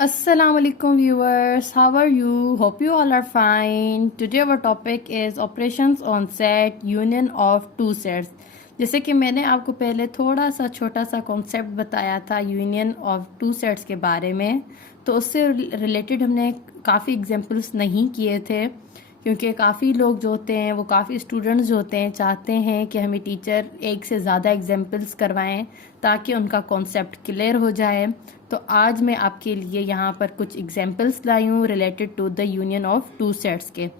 Assalamualaikum viewers, how are you? Hope you all are fine. Today our topic is operations on set union of two sets. जैसे कि मैंने आपको पहले थोड़ा सा छोटा सा कॉन्सेप्ट बताया था यूनियन ऑफ टू सेट्स के बारे में, तो उससे रिलेटेड हमने काफ़ी एग्जांपल्स नहीं किए थे क्योंकि काफ़ी लोग जो होते हैं वो काफ़ी स्टूडेंट्स जो होते हैं चाहते हैं कि हमें टीचर एक से ज़्यादा एग्जांपल्स करवाएं ताकि उनका कॉन्सेप्ट क्लियर हो जाए। तो आज मैं आपके लिए यहाँ पर कुछ एग्जांपल्स लाई हूँ related to the union of two sets के।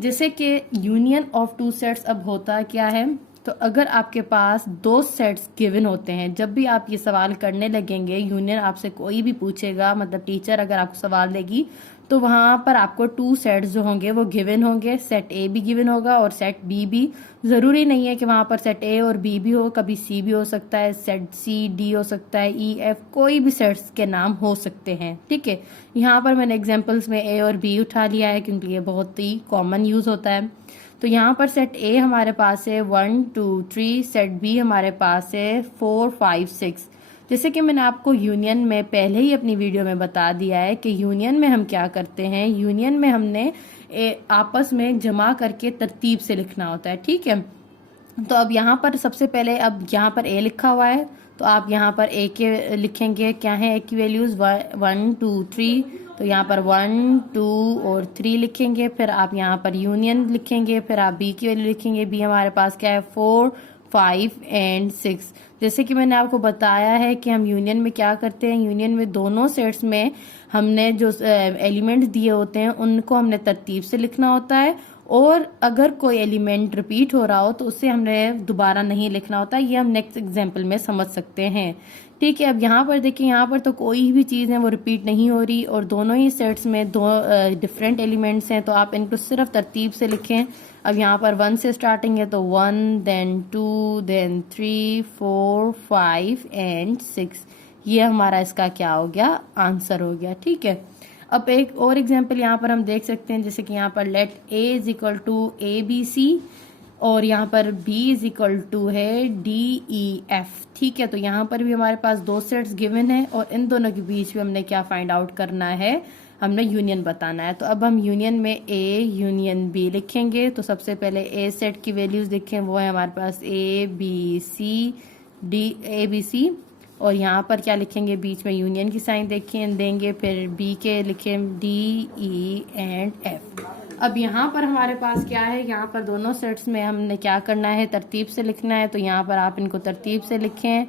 जैसे कि यूनियन ऑफ टू सेट्स अब होता क्या है, तो अगर आपके पास दो सेट्स गिवन होते हैं, जब भी आप ये सवाल करने लगेंगे यूनियन आपसे कोई भी पूछेगा, मतलब टीचर अगर आपको सवाल देगी तो वहां पर आपको टू सेट्स जो होंगे वो गिवन होंगे। सेट ए भी गिवन होगा और सेट बी भी। जरूरी नहीं है कि वहां पर सेट ए और बी भी हो, कभी सी भी हो सकता है, सेट सी डी हो सकता है, ई एफ, कोई भी सेट्स के नाम हो सकते हैं। ठीक है, यहाँ पर मैंने एग्जाम्पल्स में ए और बी उठा लिया है क्योंकि ये बहुत ही कॉमन यूज होता है। तो यहाँ पर सेट ए हमारे पास है 1 2 3, सेट बी हमारे पास है 4 5 6। जैसे कि मैंने आपको यूनियन में पहले ही अपनी वीडियो में बता दिया है कि यूनियन में हम क्या करते हैं। यूनियन में हमने आपस में जमा करके तरतीब से लिखना होता है। ठीक है, तो अब यहाँ पर सबसे पहले, अब यहाँ पर ए लिखा हुआ है तो आप यहाँ पर ए के लिखेंगे, क्या है ए की वैल्यूज 1 2 3। तो यहाँ पर 1 2 और 3 लिखेंगे, फिर आप यहाँ पर यूनियन लिखेंगे, फिर आप बी की वैल्यू लिखेंगे। बी हमारे पास क्या है 4 5 एंड 6। जैसे कि मैंने आपको बताया है कि हम यूनियन में क्या करते हैं, यूनियन में दोनों सेट्स में हमने जो एलिमेंट्स दिए होते हैं उनको हमने तरतीब से लिखना होता है, और अगर कोई एलिमेंट रिपीट हो रहा हो तो उससे हमने दोबारा नहीं लिखना होता। ये हम नेक्स्ट एग्जाम्पल में समझ सकते हैं। ठीक है, अब यहाँ पर देखिए, यहाँ पर तो कोई भी चीज़ है वो रिपीट नहीं हो रही और दोनों ही सेट्स में दो डिफरेंट एलिमेंट्स हैं, तो आप इनको सिर्फ तरतीब से लिखें। अब यहाँ पर 1 से स्टार्टिंग है तो 1 देन 2 देन 3 4 5 एंड 6। ये हमारा इसका क्या हो गया, आंसर हो गया। ठीक है, अब एक और एग्जांपल यहाँ पर हम देख सकते हैं, जैसे कि यहाँ पर let a is equal to A B C और यहाँ पर b इज इक्वल टू है डी ई एफ। ठीक है, तो यहाँ पर भी हमारे पास दो सेट्स गिवन है और इन दोनों के बीच में हमने क्या फाइंड आउट करना है, हमने यूनियन बताना है। तो अब हम यूनियन में a यूनियन b लिखेंगे। तो सबसे पहले a सेट की वैल्यूज लिखें, वो है हमारे पास a b c d a b c, और यहाँ पर क्या लिखेंगे, बीच में यूनियन की साइन देंगे, फिर बी के लिखें डी ई एंड एफ। अब यहाँ पर हमारे पास क्या है, यहाँ पर दोनों सेट्स में हमने क्या करना है, तरतीब से लिखना है। तो यहाँ पर आप इनको तरतीब से लिखें।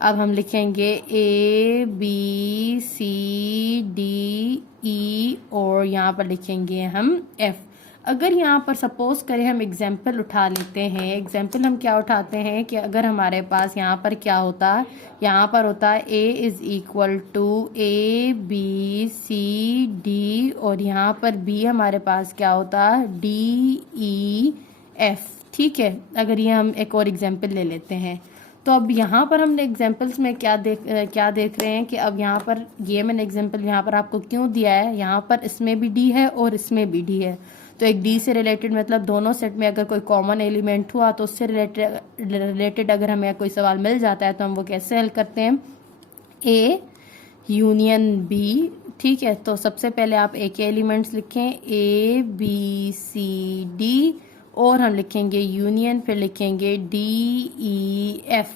अब हम लिखेंगे ए बी सी डी ई और यहाँ पर लिखेंगे हम एफ। अगर यहाँ पर सपोज करें हम एग्जाम्पल उठा लेते हैं, एग्जाम्पल हम क्या उठाते हैं कि अगर हमारे पास यहाँ पर क्या होता है, यहाँ पर होता है a is equal to A B C D और यहाँ पर b हमारे पास क्या होता है डी ई एफ। ठीक है, अगर ये हम एक और एग्जाम्पल ले लेते हैं, तो अब यहाँ पर हमने एग्जाम्पल्स में क्या देख रहे हैं कि अब यहाँ पर ये मैंने एग्जाम्पल यहाँ पर आपको क्यों दिया है, यहाँ पर इसमें भी डी है और इसमें भी डी है। तो एक डी से रिलेटेड मतलब दोनों सेट में अगर कोई कॉमन एलिमेंट हुआ तो उससे रिलेटेड अगर हमें कोई सवाल मिल जाता है तो हम वो कैसे हल करते हैं, ए यूनियन बी। ठीक है, तो सबसे पहले आप ए के एलिमेंट्स लिखें ए बी सी डी और हम लिखेंगे यूनियन, फिर लिखेंगे डी ई एफ।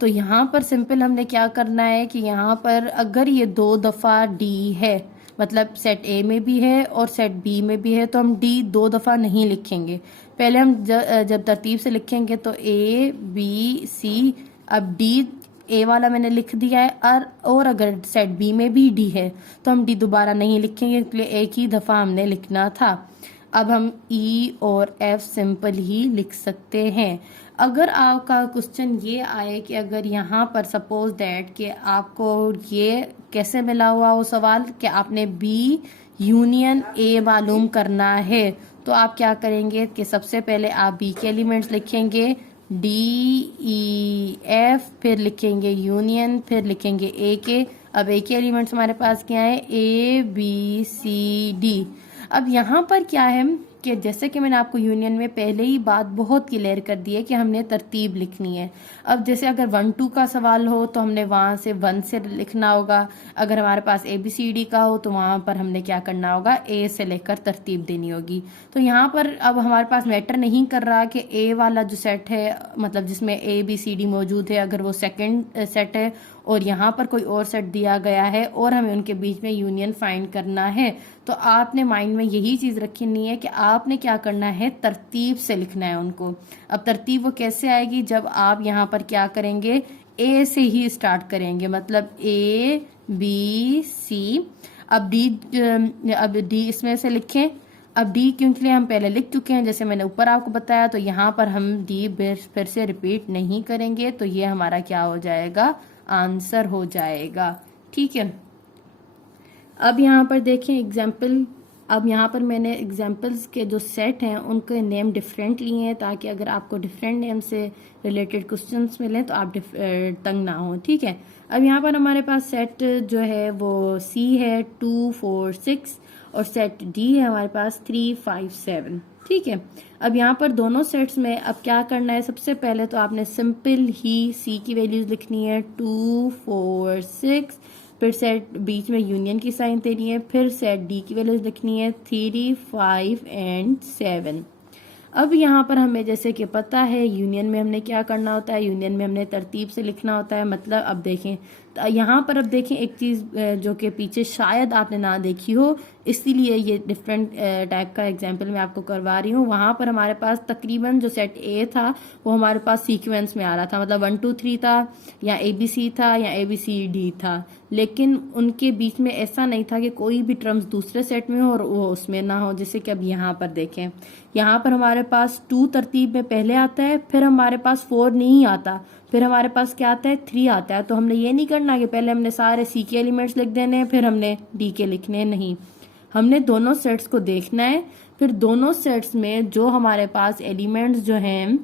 तो यहाँ पर सिंपल हमने क्या करना है कि यहाँ पर अगर ये 2 दफ़ा डी है, मतलब सेट ए में भी है और सेट बी में भी है, तो हम डी 2 दफ़ा नहीं लिखेंगे। पहले हम जब तरतीब से लिखेंगे तो ए बी सी, अब डी ए वाला मैंने लिख दिया है, और अगर सेट बी में भी डी है तो हम डी दोबारा नहीं लिखेंगे, इसलिए एक ही दफ़ा हमने लिखना था। अब हम ई और एफ सिंपल ही लिख सकते हैं। अगर आपका क्वेश्चन ये आए कि अगर यहाँ पर सपोज दैट कि आपको ये कैसे मिला हुआ हो सवाल कि आपने बी यूनियन ए मालूम करना है, तो आप क्या करेंगे कि सबसे पहले आप बी के एलिमेंट्स लिखेंगे डी ई एफ, फिर लिखेंगे यूनियन, फिर लिखेंगे ए के। अब ए के एलिमेंट्स हमारे पास क्या है ए बी सी डी। अब यहाँ पर क्या है कि कि जैसे कि मैंने आपको यूनियन में पहले ही बात बहुत क्लियर कर दी है कि हमने तरतीब लिखनी है। अब जैसे अगर 1-2 का सवाल हो तो हमने वहाँ से 1 से लिखना होगा, अगर हमारे पास ABCD का हो तो वहाँ पर हमने क्या करना होगा, A से लेकर तरतीब देनी होगी। तो यहाँ पर अब हमारे पास मैटर नहीं कर रहा कि A वाला जो सेट है, मतलब जिसमें ABCD मौजूद है, अगर वो सेकंड सेट है और यहाँ पर कोई और सेट दिया गया है और हमें उनके बीच में यूनियन फाइंड करना है, तो आपने माइंड में यही चीज़ रखनी है कि आपने क्या करना है, तरतीब से लिखना है उनको। अब तरतीब वो कैसे आएगी, जब आप यहाँ पर क्या करेंगे, ए से ही स्टार्ट करेंगे, मतलब ABC। अब डी इसमें से लिखें। अब डी क्योंकि हम पहले लिख चुके हैं जैसे मैंने ऊपर आपको बताया, तो यहाँ पर हम डी फिर से रिपीट नहीं करेंगे, तो ये हमारा क्या हो जाएगा, आंसर हो जाएगा। ठीक है, अब यहाँ पर देखें एग्जाम्पल। अब यहाँ पर मैंने एग्जाम्पल्स के जो सेट हैं उनके नेम डिफरेंट लिए हैं, ताकि अगर आपको डिफरेंट नेम से रिलेटेड क्वेश्चंस मिलें तो आप तंग ना हो। ठीक है, अब यहाँ पर हमारे पास सेट जो है वो C है 2, 4, 6 और सेट D है हमारे पास 3, 5, 7। ठीक है, अब यहाँ पर दोनों सेट्स में अब क्या करना है, सबसे पहले तो आपने सिंपल ही C की वैल्यूज लिखनी है 2, 4, 6, फिर सेट बीच में यूनियन की साइन देनी है, फिर सेट D की वैल्यूज लिखनी है 3, 5 एंड 7। अब यहाँ पर हमें जैसे कि पता है यूनियन में हमने क्या करना होता है, यूनियन में हमने तरतीब से लिखना होता है। मतलब अब देखें तो यहाँ पर अब देखें एक चीज़ जो कि पीछे शायद आपने ना देखी हो, इसीलिए ये डिफरेंट टाइप का एग्जांपल मैं आपको करवा रही हूँ। वहाँ पर हमारे पास तकरीबन जो सेट ए था वो हमारे पास सीक्वेंस में आ रहा था, मतलब 1, 2, 3 था या ABC था या ABCD था, लेकिन उनके बीच में ऐसा नहीं था कि कोई भी टर्म्स दूसरे सेट में हो और वो उसमें ना हो। जैसे कि अब यहाँ पर देखें, यहाँ पर हमारे पास 2 तरतीब में पहले आता है, फिर हमारे पास 4 नहीं आता, फिर हमारे पास क्या आता है, 3 आता है। तो हमने ये नहीं करना कि पहले हमने सारे C के एलिमेंट्स लिख देने हैं फिर हमने D के लिखने, नहीं, हमने दोनों सेट्स को देखना है, फिर दोनों सेट्स में जो हमारे पास एलिमेंट्स जो हैं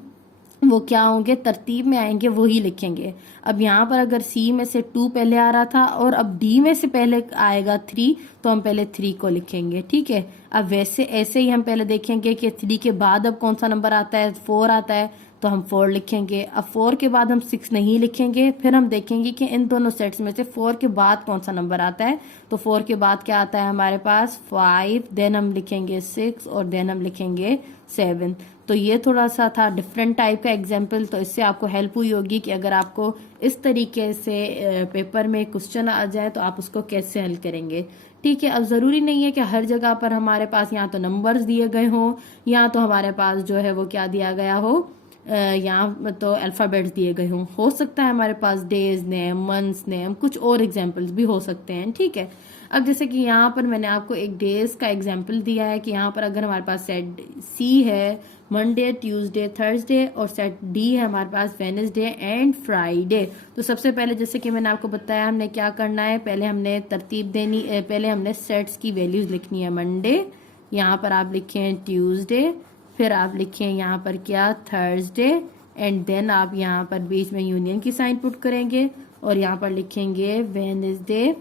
वो क्या होंगे, तरतीब में आएंगे, वही लिखेंगे। अब यहाँ पर अगर C में से 2 पहले आ रहा था और अब D में से पहले आएगा 3, तो हम पहले 3 को लिखेंगे। ठीक है, अब वैसे ऐसे ही हम पहले देखेंगे कि 3 के बाद अब कौन सा नंबर आता है, 4 आता है, तो हम 4 लिखेंगे। अब 4 के बाद हम 6 नहीं लिखेंगे, फिर हम देखेंगे कि इन दोनों सेट्स में से 4 के बाद कौन सा नंबर आता है, तो 4 के बाद क्या आता है हमारे पास 5, देन हम लिखेंगे 6 और देन हम लिखेंगे 7। तो ये थोड़ा सा था डिफरेंट टाइप का एग्जाम्पल, तो इससे आपको हेल्प हुई होगी कि अगर आपको इस तरीके से पेपर में क्वेश्चन आ जाए तो आप उसको कैसे हल करेंगे। ठीक है, अब ज़रूरी नहीं है कि हर जगह पर हमारे पास यहाँ तो नंबर्स दिए गए हों, या तो हमारे पास जो है वो क्या दिया गया हो, यहाँ तो अल्फ़ाबेट्स दिए गए हों। हो सकता है हमारे पास डेज नेम, मंथ्स नेम, कुछ और एग्जाम्पल्स भी हो सकते हैं। ठीक है, अब जैसे कि यहाँ पर मैंने आपको एक डेज का एग्जाम्पल दिया है कि यहाँ पर अगर हमारे पास सेट C है मंडे, ट्यूसडे, थर्सडे और सेट D है हमारे पास वेडनेसडे एंड फ्राइडे। तो सबसे पहले जैसे कि मैंने आपको बताया हमने क्या करना है, पहले हमने तरतीब देनी, पहले हमने सेट्स की वैल्यूज लिखनी है। मंडे यहाँ पर आप लिखें ट्यूसडे, फिर आप लिखें यहाँ पर क्या थर्सडे, एंड देन आप यहाँ पर बीच में यूनियन की साइन पुट करेंगे और यहाँ पर लिखेंगे वेडनेसडे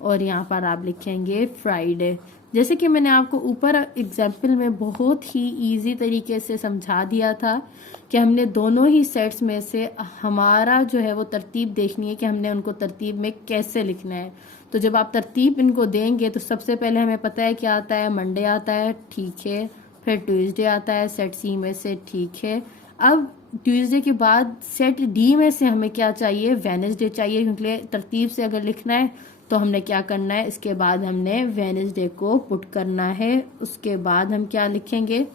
और यहाँ पर आप लिखेंगे फ्राइडे। जैसे कि मैंने आपको ऊपर एग्जाम्पल में बहुत ही इजी तरीके से समझा दिया था कि हमने दोनों ही सेट्स में से हमारा जो है वो तरतीब देखनी है कि हमने उनको तरतीब में कैसे लिखना है। तो जब आप तरतीब इनको देंगे तो सबसे पहले हमें पता है क्या आता है, मंडे आता है, ठीक है, फिर ट्यूसडे आता है सेट C में से, ठीक है। अब ट्यूसडे के बाद सेट D में से हमें क्या चाहिए, वेडनेसडे चाहिए, क्योंकि तरतीब से अगर लिखना है तो हमने क्या करना है, इसके बाद हमने वेडनेसडे को पुट करना है। उसके बाद हम क्या लिखेंगे,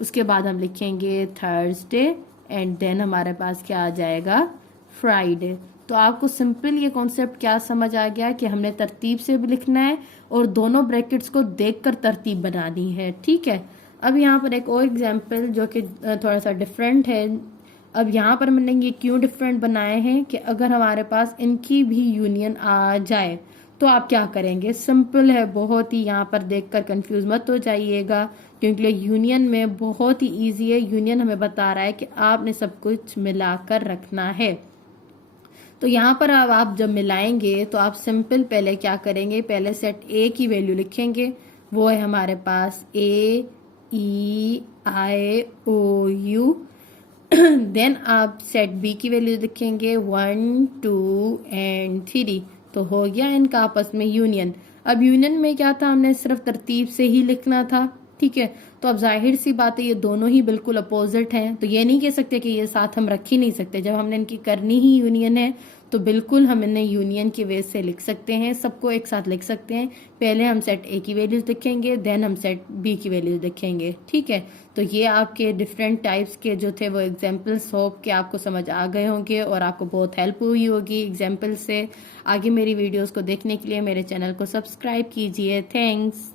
उसके बाद हम लिखेंगे थर्सडे एंड देन हमारे पास क्या आ जाएगा, फ्राइडे। तो आपको सिंपल ये कॉन्सेप्ट क्या समझ आ गया कि हमने तरतीब से भी लिखना है और दोनों ब्रैकेट्स को देखकर तरतीब बनानी है। ठीक है, अब यहाँ पर एक और एग्जाम्पल जो कि थोड़ा सा डिफरेंट है। अब यहाँ पर मैंने ये क्यों डिफरेंट बनाए हैं कि अगर हमारे पास इनकी भी यूनियन आ जाए तो आप क्या करेंगे, सिंपल है बहुत ही, यहाँ पर देखकर कंफ्यूज मत हो जाइएगा, क्योंकि यूनियन में बहुत ही इजी है। यूनियन हमें बता रहा है कि आपने सब कुछ मिलाकर रखना है। तो यहाँ पर अब आप जब मिलाएंगे तो आप सिंपल पहले क्या करेंगे, पहले सेट A की वैल्यू लिखेंगे वो है हमारे पास A E I O U। Then आप सेट बी की वैल्यू लिखेंगे 1 2 एंड 3। तो हो गया इनका आपस में यूनियन। अब यूनियन में क्या था, हमने सिर्फ तरतीब से ही लिखना था, ठीक है। तो अब जाहिर सी बात है ये दोनों ही बिल्कुल अपोजिट हैं, तो ये नहीं कह सकते कि ये साथ हम रख ही नहीं सकते। जब हमने इनकी करनी ही यूनियन है तो बिल्कुल हम इन्हें यूनियन की वजह से लिख सकते हैं, सबको एक साथ लिख सकते हैं। पहले हम सेट ए की वैल्यूज लिखेंगे, देन हम सेट बी की वैल्यूज लिखेंगे, ठीक है। तो ये आपके डिफरेंट टाइप्स के जो थे वो एग्जाम्पल्स, होप कि आपको समझ आ गए होंगे और आपको बहुत हेल्प हुई होगी एग्जाम्पल से। आगे मेरी वीडियोस को देखने के लिए मेरे चैनल को सब्सक्राइब कीजिए। थैंक्स।